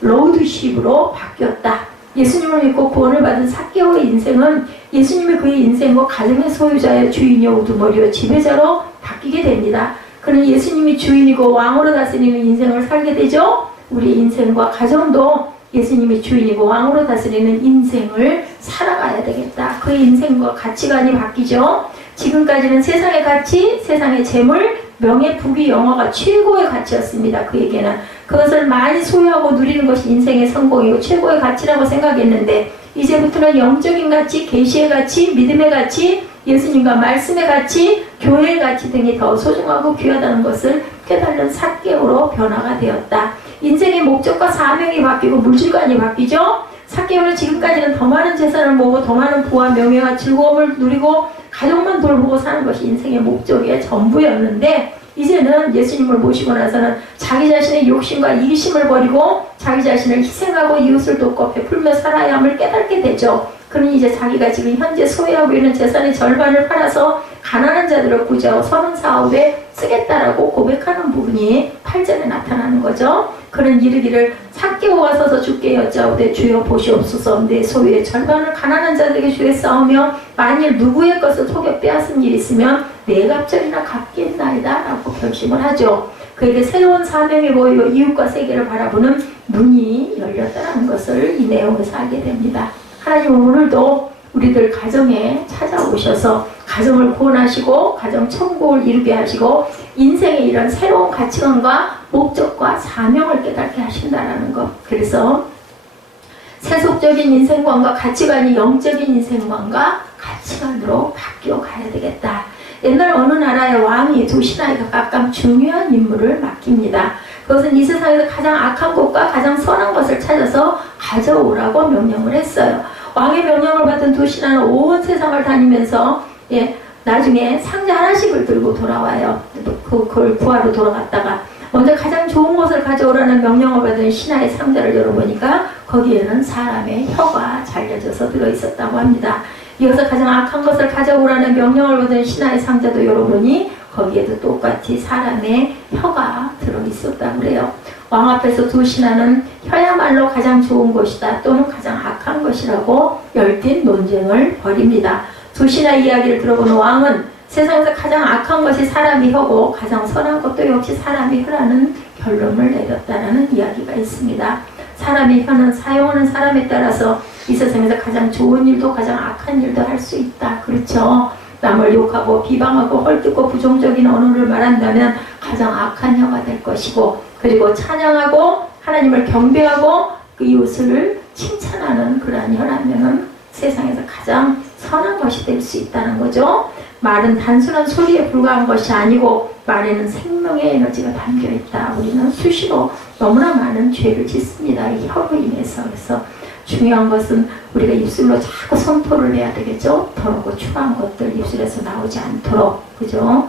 로드십으로 바뀌었다. 예수님을 믿고 구원을 받은 삭개오의 인생은 예수님이 그의 인생과 가정의 소유자의 주인이요 우두머리요 지배자로 바뀌게 됩니다. 그는 예수님이 주인이고 왕으로 다스리는 인생을 살게 되죠. 우리 인생과 가정도 예수님이 주인이고 왕으로 다스리는 인생을 살아가야 되겠다. 그의 인생과 가치관이 바뀌죠. 지금까지는 세상의 가치, 세상의 재물, 명예, 부귀, 영화가 최고의 가치였습니다. 그에게는 그것을 많이 소유하고 누리는 것이 인생의 성공이고 최고의 가치라고 생각했는데 이제부터는 영적인 가치, 계시의 가치, 믿음의 가치, 예수님과 말씀의 가치, 교회의 가치 등이 더 소중하고 귀하다는 것을 깨달은 삭개오로 변화가 되었다. 인생의 목적과 사명이 바뀌고 물질관이 바뀌죠. 삭개오는 지금까지는 더 많은 재산을 모으고 더 많은 부와 명예와 즐거움을 누리고 가족만 돌보고 사는 것이 인생의 목적의 전부였는데 이제는 예수님을 모시고 나서는 자기 자신의 욕심과 이기심을 버리고 자기 자신을 희생하고 이웃을 돕고 베풀며 살아야 함을 깨닫게 되죠. 그러니 이제 자기가 지금 현재 소유하고 있는 재산의 절반을 팔아서 가난한 자들을 구제하고 선한 사업에 쓰겠다라고 고백하는 부분이 8절에 나타나는 거죠. 그는 이르기를 삭개오가 서서 주께 여짜오되 주여 보시옵소서 내 소유의 절반을 가난한 자들에게 주겠사오며 만일 누구의 것을 속여 빼앗은 일이 있으면 네 갑절이나 갚겠나이다 라고 결심을 하죠. 그에게 새로운 사명이 보이고 이웃과 세계를 바라보는 눈이 열렸다는 것을 이 내용에서 알게 됩니다. 하나님은 오늘도 우리들 가정에 찾아오셔서 가정을 구원하시고 가정 천국을 이루게 하시고 인생의 이런 새로운 가치관과 목적과 사명을 깨닫게 하신다는 것. 그래서 세속적인 인생관과 가치관이 영적인 인생관과 가치관으로 바뀌어 가야 되겠다. 옛날 어느 나라의 왕이 두 신하에게 각각 중요한 임무를 맡깁니다. 그것은 이 세상에서 가장 악한 것과 가장 선한 것을 찾아서 가져오라고 명령을 했어요. 왕의 명령을 받은 두 신하는 온 세상을 다니면서 나중에 상자 하나씩을 들고 돌아와요. 그걸 구하러 돌아갔다가 먼저 가장 좋은 것을 가져오라는 명령을 받은 신하의 상자를 열어보니까 거기에는 사람의 혀가 잘려져서 들어있었다고 합니다. 이어서 가장 악한 것을 가져오라는 명령을 받은 신하의 상자도 열어보니 거기에도 똑같이 사람의 혀가 들어있었다고 그래요. 왕 앞에서 두 신하는 혀야말로 가장 좋은 것이다 또는 가장 악한 것이라고 열띤 논쟁을 벌입니다. 두 신하의 이야기를 들어보는 왕은 세상에서 가장 악한 것이 사람의 혀고 가장 선한 것도 역시 사람의 혀라는 결론을 내렸다는 이야기가 있습니다. 사람의 혀는 사용하는 사람에 따라서 이 세상에서 가장 좋은 일도 가장 악한 일도 할 수 있다. 그렇죠? 남을 욕하고 비방하고 헐뜯고 부정적인 언어를 말한다면 가장 악한 혀가 될 것이고, 그리고 찬양하고 하나님을 경배하고 그 이웃을 칭찬하는 그러한 혀라면은 세상에서 가장 선한 것이 될 수 있다는 거죠. 말은 단순한 소리에 불과한 것이 아니고 말에는 생명의 에너지가 담겨 있다. 우리는 수시로 너무나 많은 죄를 짓습니다. 이 혀로 인해서. 그래서 중요한 것은 우리가 입술로 자꾸 선포를 해야 되겠죠. 더럽고 추한 것들 입술에서 나오지 않도록. 그죠?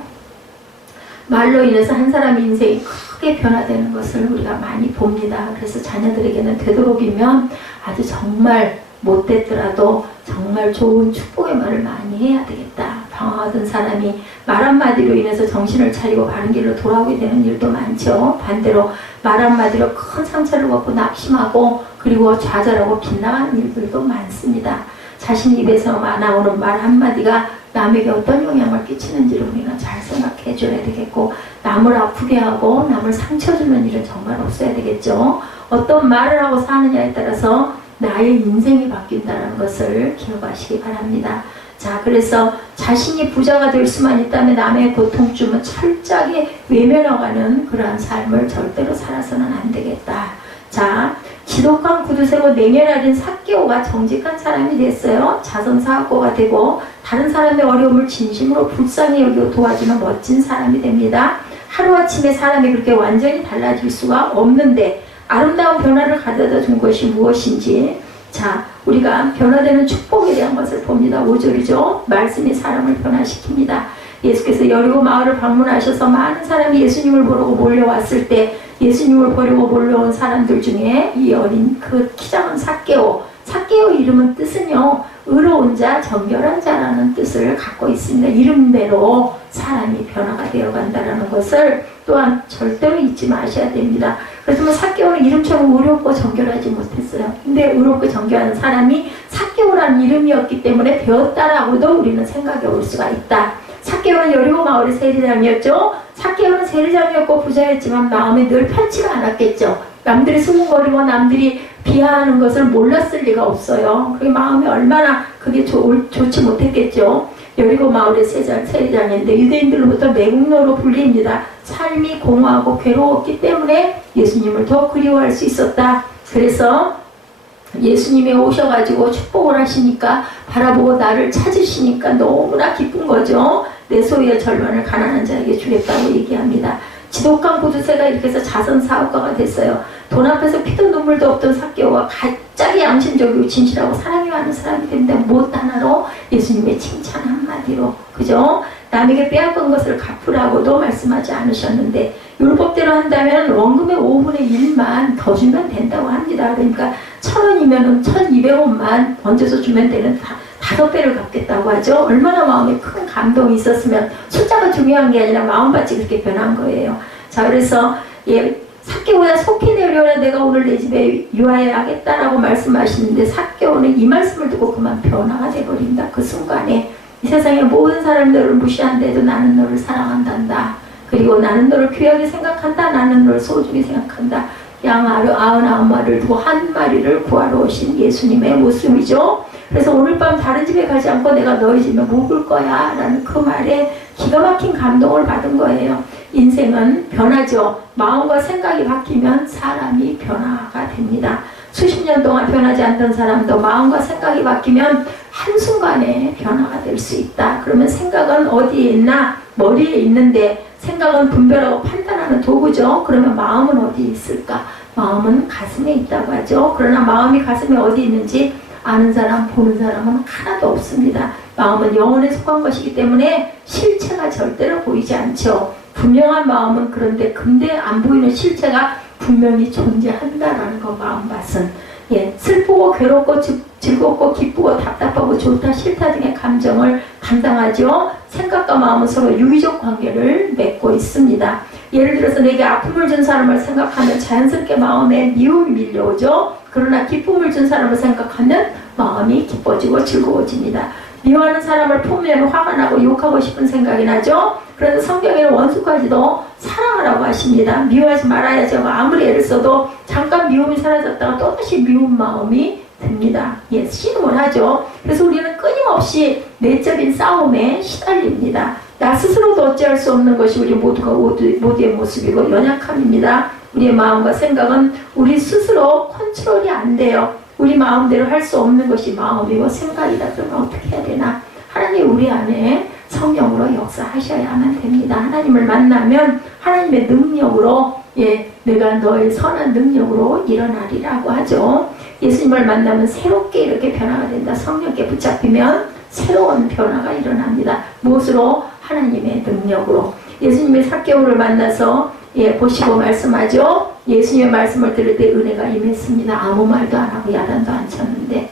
말로 인해서 한 사람의 인생이 크게 변화되는 것을 우리가 많이 봅니다. 그래서 자녀들에게는 되도록이면 아주 정말 못됐더라도 정말 좋은 축복의 말을 많이 해야 되겠다. 방황하던 사람이 말 한마디로 인해서 정신을 차리고 바른 길로 돌아오게 되는 일도 많죠. 반대로 말 한마디로 큰 상처를 받고 낙심하고 그리고 좌절하고 빗나가는 일들도 많습니다. 자신 입에서 나오는 말 한마디가 남에게 어떤 영향을 끼치는지를 우리가 잘 생각해 줘야 되겠고, 남을 아프게 하고 남을 상처 주는 일은 정말 없어야 되겠죠. 어떤 말을 하고 사느냐에 따라서 나의 인생이 바뀐다는 것을 기억하시기 바랍니다. 자, 그래서 자신이 부자가 될 수만 있다면 남의 고통쯤은 철저하게 외면해가는 그러한 삶을 절대로 살아서는 안 되겠다. 자, 지독한 구두쇠고 냉혈하린 삭개오가 정직한 사람이 됐어요. 자선사업가가 되고 다른 사람의 어려움을 진심으로 불쌍히 여기고 도와주는 멋진 사람이 됩니다. 하루아침에 사람이 그렇게 완전히 달라질 수가 없는데 아름다운 변화를 가져다 준 것이 무엇인지, 자, 우리가 변화되는 축복에 대한 것을 봅니다. 5절이죠. 말씀이 사람을 변화시킵니다. 예수께서 여리고 마을을 방문하셔서 많은 사람이 예수님을 보려고 몰려왔을 때 예수님을 보려고 몰려온 사람들 중에 이 어린 그 키 작은 삭개오 이름은 뜻은요, 의로운 자, 정결한 자라는 뜻을 갖고 있습니다. 이름대로 사람이 변화가 되어 간다는 것을 또한 절대로 잊지 마셔야 됩니다. 그렇지만 삭개오는 이름처럼 의롭고 정결하지 못했어요. 근데 의롭고 정결한 사람이 삭개오라는 이름이었기 때문에 되었다라고도 우리는 생각해 볼 수가 있다. 삭개오는 여리고 마을의 세리장이었죠. 삭개오는 세리장이었고 부자였지만 마음이 늘 편치가 않았겠죠. 남들이 수군거리고 남들이 비하하는 것을 몰랐을 리가 없어요. 그 마음이 얼마나 그게 좋지 못했겠죠. 여리고 마을의 세리장인데 유대인들로부터 매국노로 불립니다. 삶이 공허하고 괴로웠기 때문에 예수님을 더 그리워할 수 있었다. 그래서 예수님이 오셔가지고 축복을 하시니까 바라보고 나를 찾으시니까 너무나 기쁜 거죠. 내 소유의 절반을 가난한 자에게 주겠다고 얘기합니다. 지독한 구두쇠가 이렇게 해서 자선사업가가 됐어요. 돈 앞에서 피도 눈물도 없던 삭개오가 갑자기 양심적이고 진실하고 사랑이 많은 사람이 됐는데 못 하나로 예수님의 칭찬 한마디로, 그죠? 남에게 빼앗은 것을 갚으라고도 말씀하지 않으셨는데 율법대로 한다면 원금의 5분의 1만 더 주면 된다고 합니다. 그러니까 1,000원이면 1,200원만 얹어서 주면 되는 5배를 갚겠다고 하죠. 얼마나 마음에 큰 감동이 있었으면 숫자가 중요한 게 아니라 마음밭이 그렇게 변한 거예요. 자, 그래서 삭개오야 속히 내려오라 내가 오늘 내 집에 유하여야겠다라고 말씀하시는데 삭개오는 이 말씀을 듣고 그만 변화가 돼버린다. 그 순간에 이 세상의 모든 사람들을 무시한데도 나는 너를 사랑한단다. 그리고 나는 너를 귀하게 생각한다. 나는 너를 소중히 생각한다. 양 99마리를 두고 한 마리를 구하러 오신 예수님의 모습이죠. 그래서 오늘 밤 다른 집에 가지 않고 내가 너희 집에 묵을 거야 라는 그 말에 기가 막힌 감동을 받은 거예요. 인생은 변하죠. 마음과 생각이 바뀌면 사람이 변화가 됩니다. 수십 년 동안 변하지 않던 사람도 마음과 생각이 바뀌면 한순간에 변화가 될 수 있다. 그러면 생각은 어디에 있나? 머리에 있는데 생각은 분별하고 판단하는 도구죠. 그러면 마음은 어디에 있을까? 마음은 가슴에 있다고 하죠. 그러나 마음이 가슴에 어디 있는지 아는 사람, 보는 사람은 하나도 없습니다. 마음은 영혼에 속한 것이기 때문에 실체가 절대로 보이지 않죠. 분명한 마음은 그런데 근데 안 보이는 실체가 분명히 존재한다라는 거 마음밭은. 슬프고 괴롭고 즐겁고 기쁘고 답답하고 좋다 싫다 등의 감정을 감당하죠. 생각과 마음은 서로 유기적 관계를 맺고 있습니다. 예를 들어서 내게 아픔을 준 사람을 생각하면 자연스럽게 마음에 미움이 밀려오죠. 그러나 기쁨을 준 사람을 생각하면 마음이 기뻐지고 즐거워집니다. 미워하는 사람을 보면 화가 나고 욕하고 싶은 생각이 나죠. 그래서 성경에는 원수까지도 사랑하라고 하십니다. 미워하지 말아야죠. 아무리 애를 써도 잠깐 미움이 사라졌다가 또다시 미운 마음이 듭니다. 씨름을 하죠. 그래서 우리는 끊임없이 내적인 싸움에 시달립니다. 나 스스로도 어찌할 수 없는 것이 우리 모두의 모습이고 연약함입니다. 우리의 마음과 생각은 우리 스스로 컨트롤이 안 돼요. 우리 마음대로 할 수 없는 것이 마음이고 생각이다. 그러면 어떻게 해야 되나? 하나님 우리 안에 성령으로 역사하셔야만 됩니다. 하나님을 만나면 하나님의 능력으로 내가 너의 선한 능력으로 일어나리라고 하죠. 예수님을 만나면 새롭게 이렇게 변화가 된다. 성령께 붙잡히면 새로운 변화가 일어납니다. 무엇으로? 하나님의 능력으로. 예수님의 삭개오를 만나서 보시고 말씀하죠. 예수님의 말씀을 들을 때 은혜가 임했습니다. 아무 말도 안 하고 야단도 안 쳤는데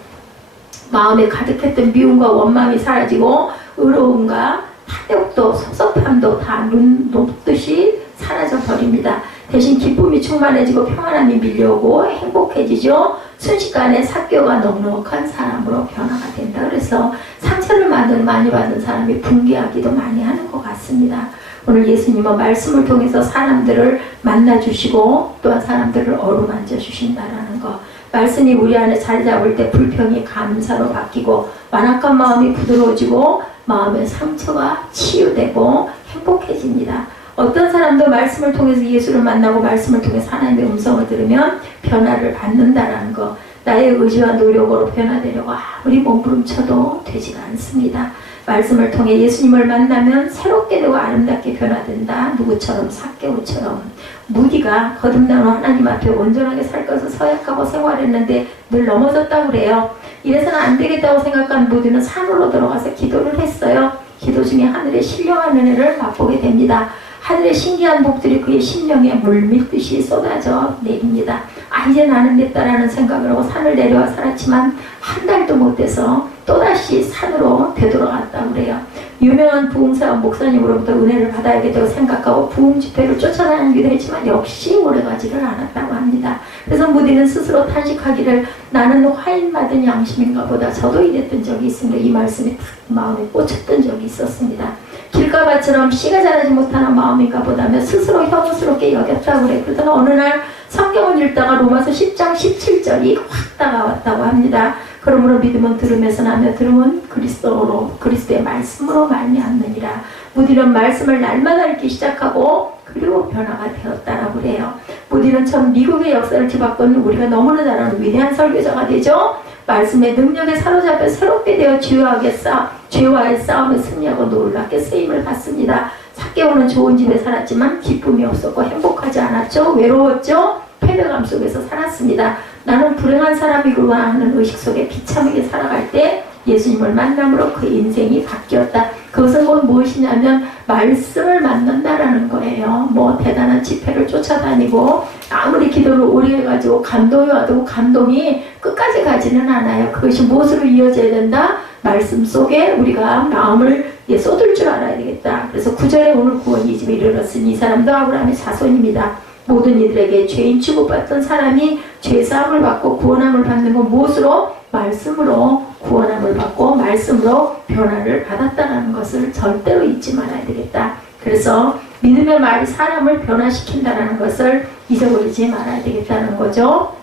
마음에 가득했던 미움과 원망이 사라지고 의로움과 탐욕도 섭섭함도 다 눈 녹듯이 사라져 버립니다. 대신 기쁨이 충만해지고 평안함이 밀려오고 행복해지죠. 순식간에 삭개오가 넉넉한 사람으로 변화가 된다. 그래서 상처를 많이 받은 사람이 붕괴하기도 많이 하는 것 같습니다. 오늘 예수님은 말씀을 통해서 사람들을 만나주시고 또한 사람들을 어루만져 주신다라는 것. 말씀이 우리 안에 자리 잡을 때 불평이 감사로 바뀌고 완악한 마음이 부드러워지고 마음의 상처가 치유되고 행복해집니다. 어떤 사람도 말씀을 통해서 예수를 만나고 말씀을 통해서 하나님의 음성을 들으면 변화를 받는다라는 것. 나의 의지와 노력으로 변화되려고 아무리 몸부림쳐도 되지가 않습니다. 말씀을 통해 예수님을 만나면 새롭게 되고 아름답게 변화된다. 누구처럼? 삭개오처럼. 무디가 거듭나는 하나님 앞에 온전하게 살 것을 서약하고 생활했는데 늘 넘어졌다고 그래요. 이래서는 안 되겠다고 생각한 무디는 산으로 들어가서 기도를 했어요. 기도 중에 하늘의 신령한 은혜를 맛보게 됩니다. 하늘의 신기한 복들이 그의 심령에 물밀듯이 쏟아져 내립니다. 이제 나는 됐다라는 생각을 하고 산을 내려와 살았지만 한 달도 못 돼서 또다시 산으로 되돌아갔다고 그래요. 유명한 부흥사 목사님으로부터 은혜를 받아야겠다고 생각하고 부흥 집회를 쫓아다니기도 했지만 역시 오래가지를 않았다고 합니다. 그래서 무디는 스스로 탄식하기를 나는 화인 받은 양심인가 보다. 저도 이랬던 적이 있습니다. 이 말씀에 마음에 꽂혔던 적이 있었습니다. 길가밭처럼 씨가 자라지 못하는 마음인가 보다며 스스로 혐오스럽게 여겼다고 그래. 그러다가 어느 날 성경을 읽다가 로마서 10장 17절이 확 다가왔다고 합니다. 그러므로 믿음은 들음에서 나며 들음은 그리스도의 말씀으로 말미암느니라. 무디는 말씀을 날마다 읽기 시작하고 그리고 변화가 되었다라고 그래요. 무디는 전 미국의 역사를 뒤바꾼 우리가 너무나 잘 아는 위대한 설교자가 되죠. 말씀의 능력에 사로잡혀 새롭게 되어 죄와의 싸움에 승리하고 놀랍게 쓰임을 받습니다. 삭개오는 좋은 집에 살았지만 기쁨이 없었고 행복하지 않았죠. 외로웠죠. 패배감 속에서 살았습니다. 나는 불행한 사람이구나 하는 의식 속에 비참하게 살아갈 때 예수님을 만남으로 그 인생이 바뀌었다. 그것은 곧 무엇이냐면 말씀을 만난다라는 거예요. 뭐 대단한 집회를 쫓아다니고 아무리 기도를 오래 해가지고 감동이 와도 감동이 끝까지 가지는 않아요. 그것이 무엇으로 이어져야 된다? 말씀 속에 우리가 마음을 쏟을 줄 알아야 되겠다. 그래서 9절에 오늘 구원이 이 집에 이르렀으니 이 사람도 아브라함의 자손입니다. 모든 이들에게 죄인 취급받던 사람이 죄사함을 받고 구원함을 받는 건 무엇으로? 말씀으로 구원함을 받고 말씀으로 변화를 받았다는 것을 절대로 잊지 말아야 되겠다. 그래서 믿음의 말이 사람을 변화시킨다는 것을 잊어버리지 말아야 되겠다는 거죠.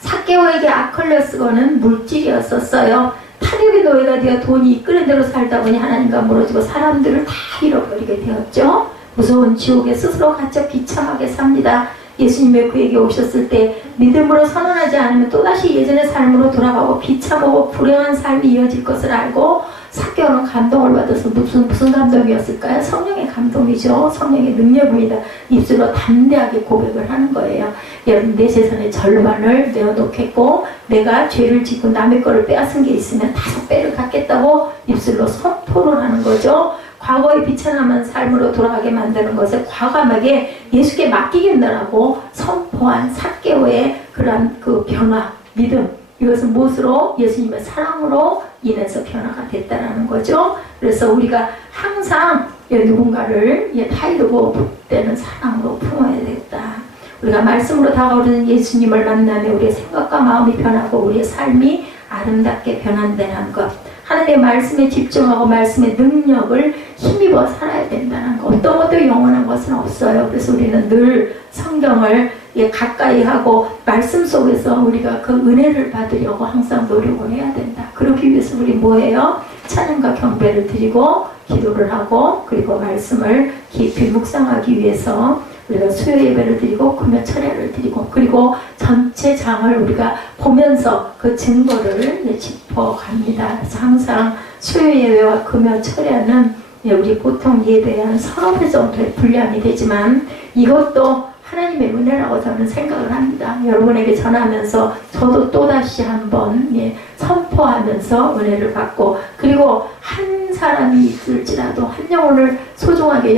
삭개오에게 아클레스건은 물질이었었어요. 탐욕의 노예가 되어 돈이 이끄는 대로 살다 보니 하나님과 멀어지고 사람들을 다 잃어버리게 되었죠. 무서운 지옥에 스스로 갇혀 비참하게 삽니다. 예수님이 그에게 오셨을 때 믿음으로 선언하지 않으면 또다시 예전의 삶으로 돌아가고 비참하고 불행한 삶이 이어질 것을 알고 삭개오는 감동을 받아서 무슨 감동이었을까요? 성령의 감동이죠. 성령의 능력입니다. 입술로 담대하게 고백을 하는 거예요. 여러분, 내 재산의 절반을 내어놓겠고 내가 죄를 짓고 남의 거를 빼앗은 게 있으면 5배를 갖겠다고 입술로 선포를 하는 거죠. 과거의 비천함한 삶으로 돌아가게 만드는 것을 과감하게 예수께 맡기겠다라고 선포한 삭개오의 그런 그 변화, 믿음, 이것은 무엇으로? 예수님의 사랑으로 인해서 변화가 됐다라는 거죠. 그래서 우리가 항상 누군가를 타이르고 때는 사랑으로 품어야 되겠다. 우리가 말씀으로 다가오는 예수님을 만나면 우리의 생각과 마음이 변하고 우리의 삶이 아름답게 변한다는 것. 하나님의 말씀에 집중하고 말씀의 능력을 힘입어 살아야 된다는 것. 어떤 것도 영원한 것은 없어요. 그래서 우리는 늘 성경을 가까이 하고 말씀 속에서 우리가 그 은혜를 받으려고 항상 노력을 해야 된다. 그러기 위해서 우리 뭐예요? 찬양과 경배를 드리고 기도를 하고 그리고 말씀을 깊이 묵상하기 위해서 우리가 수요 예배를 드리고 금요 철야를 드리고 그리고 전체 장을 우리가 보면서 그 증거를 짚어갑니다. 그래서 항상 수요 예배와 금요 철야는 우리 보통 예배에 한 3회 정도의 분량이 되지만 이것도 하나님의 은혜라고 저는 생각을 합니다. 여러분에게 전하면서 저도 또다시 한번 선포하면서 은혜를 받고 그리고 한 사람이 있을지라도 한 영혼을 소중하게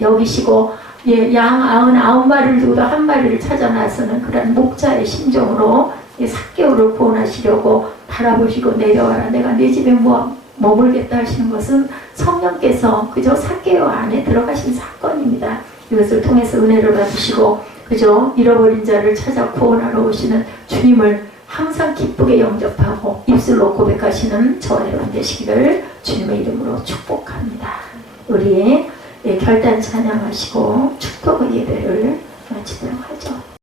여기시고 양 99마리를 두고도 한 마리를 찾아 나서는 그런 목자의 심정으로 삭개오를 구원하시려고 바라보시고 내려와라 내가 내 집에 머물겠다 하시는 것은 성령께서 그저 삭개오 안에 들어가신 사건입니다. 이것을 통해서 은혜를 받으시고 그저 잃어버린 자를 찾아 구원하러 오시는 주님을 항상 기쁘게 영접하고 입술로 고백하시는 저와 여러분 되시기를 주님의 이름으로 축복합니다. 우리 결단 찬양하시고 축복의 예배를 마치도록 하죠.